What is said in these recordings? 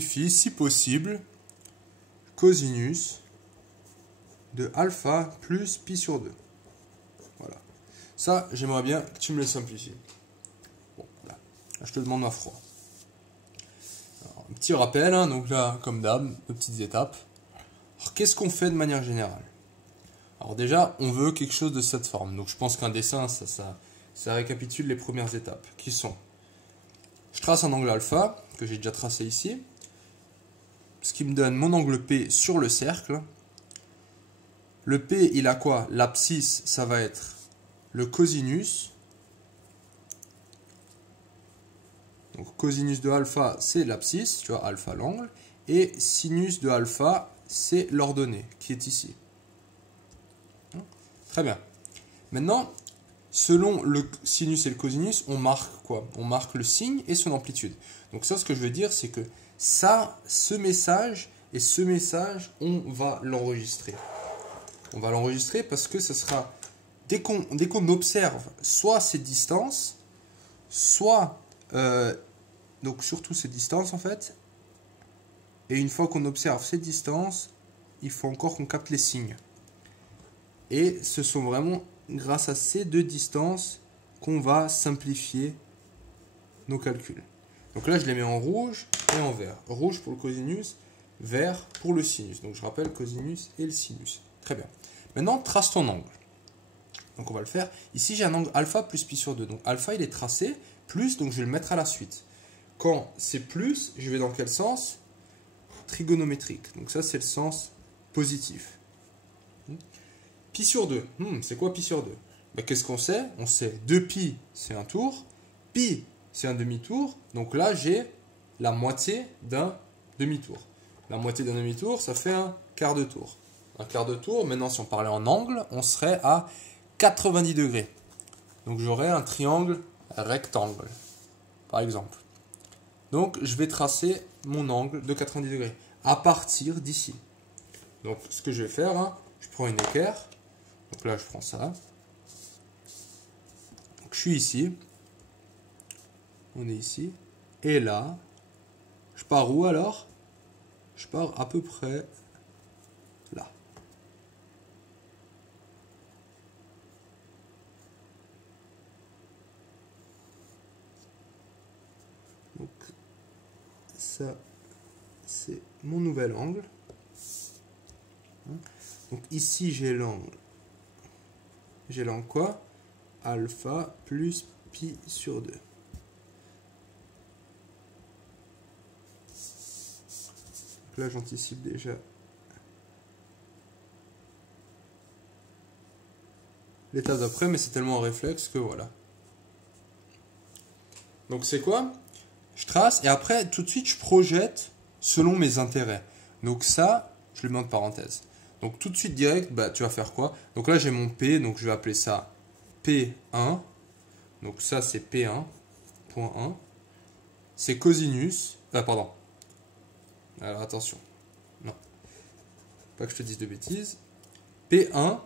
simplifie, si possible, cosinus de alpha plus pi sur 2. Voilà. Ça, j'aimerais bien que tu me le simplifies. Bon, là, je te demande à froid. Alors, un petit rappel, hein, donc là, comme d'hab, nos petites étapes. Alors, qu'est-ce qu'on fait de manière générale? Alors déjà, on veut quelque chose de cette forme. Donc je pense qu'un dessin, ça récapitule les premières étapes, qui sont... Je trace un angle alpha, que j'ai déjà tracé ici, ce qui me donne mon angle P sur le cercle. Le P, il a quoi? L'abscisse, ça va être le cosinus. Donc cosinus de alpha, c'est l'abscisse, tu vois, alpha l'angle. Et sinus de alpha, c'est l'ordonnée, qui est ici. Très bien. Maintenant, selon le sinus et le cosinus, on marque quoi? On marque le signe et son amplitude. Donc ça, ce que je veux dire, c'est que ça, ce message et ce message, on va l'enregistrer. On va l'enregistrer parce que ce sera, dès qu'on observe soit ces distances, soit, donc surtout ces distances en fait, et une fois qu'on observe ces distances, il faut encore qu'on capte les signes. Et ce sont vraiment grâce à ces deux distances qu'on va simplifier nos calculs. Donc là, je les mets en rouge et en vert. Rouge pour le cosinus, vert pour le sinus. Donc je rappelle cosinus et le sinus. Très bien. Maintenant, trace ton angle. Donc on va le faire. Ici, j'ai un angle alpha plus pi sur 2. Donc alpha, il est tracé. Plus, donc je vais le mettre à la suite. Quand c'est plus, je vais dans quel sens? Trigonométrique. Donc ça, c'est le sens positif. Pi sur 2. C'est quoi pi sur 2? Ben, qu'est-ce qu'on sait? On sait 2pi, c'est un tour. Pi, c'est un demi-tour. Donc là, j'ai la moitié d'un demi-tour. La moitié d'un demi-tour, ça fait un quart de tour. Un quart de tour, maintenant, si on parlait en angle, on serait à 90 degrés. Donc j'aurais un triangle rectangle, par exemple. Donc je vais tracer mon angle de 90 degrés à partir d'ici. Donc ce que je vais faire, hein, je prends une équerre. Donc là, je prends ça. Donc, je suis ici. On est ici. Et là, je pars où alors? Je pars à peu près là. Donc, ça, c'est mon nouvel angle. Donc, ici, j'ai l'angle. J'ai l'angle quoi? Alpha plus pi sur 2. Donc là, j'anticipe déjà l'étape d'après, mais c'est tellement un réflexe que voilà. Donc c'est quoi? Je trace et après, tout de suite, je projette selon mes intérêts. Donc ça, je le mets entre parenthèses. Donc tout de suite direct, bah, tu vas faire quoi? Donc là j'ai mon P, donc je vais appeler ça P1. Donc ça c'est P1, point 1. C'est cosinus. Pardon. Alors attention. Non. Pas que je te dise de bêtises. P1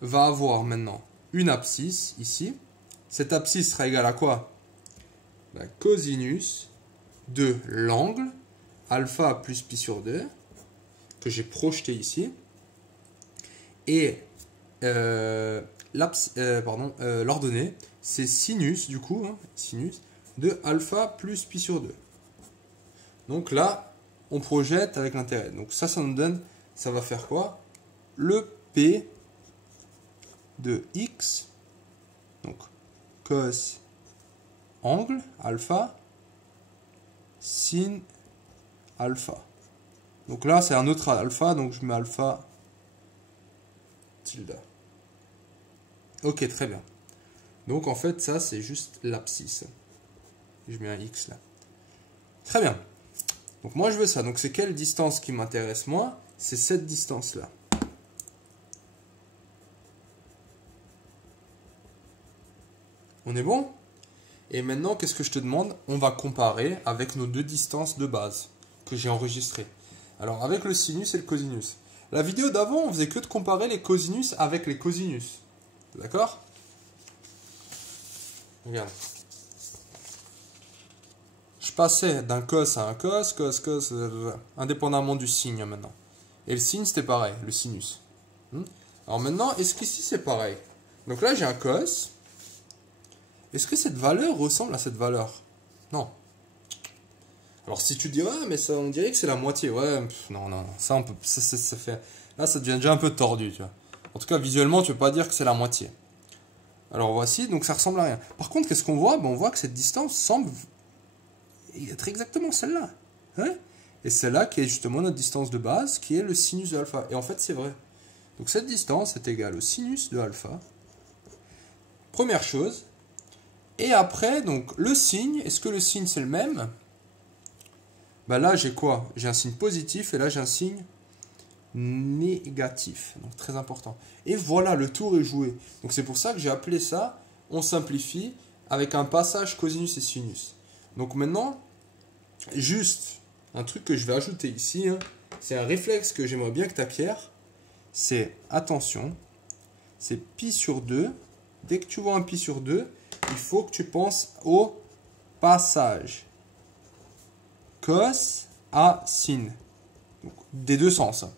va avoir maintenant une abscisse ici. Cette abscisse sera égale à quoi? Bah, cosinus de l'angle alpha plus pi sur 2. Que j'ai projeté ici. Et l'ordonnée, c'est sinus, du coup, hein, sinus de alpha plus pi sur 2. Donc là, on projette avec l'intérêt. Donc ça nous donne, ça va faire quoi? Le P de x, donc cos angle, alpha, sin alpha. Donc là, c'est un autre alpha, donc je mets alpha tilde. Ok, très bien. Donc en fait, ça, c'est juste l'abscisse. Je mets un x là. Très bien. Donc moi, je veux ça. Donc c'est quelle distance qui m'intéresse moi? C'est cette distance-là. On est bon? Et maintenant, qu'est-ce que je te demande? On va comparer avec nos deux distances de base que j'ai enregistrées. Alors, avec le sinus et le cosinus. La vidéo d'avant, on faisait que de comparer les cosinus avec les cosinus. D'accord? Regarde. Je je passais d'un cos à un cos, cos, indépendamment du signe maintenant. Et le signe, c'était pareil, le sinus. Alors maintenant, est-ce qu'ici c'est pareil? Donc là, j'ai un cos. Est-ce que cette valeur ressemble à cette valeur? Non. Alors si tu dis, ouais, mais ça, on dirait que c'est la moitié. Ouais, non, non, ça, on peut, ça fait... Là, ça devient déjà un peu tordu, tu vois. En tout cas, visuellement, tu peux pas dire que c'est la moitié. Alors voici, donc ça ressemble à rien. Par contre, qu'est-ce qu'on voit? On voit que cette distance semble être exactement celle-là. Hein? Et celle-là qui est justement notre distance de base, qui est le sinus de alpha. Et en fait, c'est vrai. Donc cette distance est égale au sinus de alpha. Première chose. Et après, donc le signe, est-ce que le signe c'est le même? Ben là, j'ai quoi? J'ai un signe positif et là, j'ai un signe négatif. Donc très important. Et voilà, le tour est joué. Donc c'est pour ça que j'ai appelé ça, on simplifie, avec un passage cosinus et sinus. Donc maintenant, juste un truc que je vais ajouter ici, hein, c'est un réflexe que j'aimerais bien que tu acquières. C'est, attention, c'est pi sur 2. Dès que tu vois un pi sur 2, il faut que tu penses au passage cos à sin. Donc, des deux sens. Hein.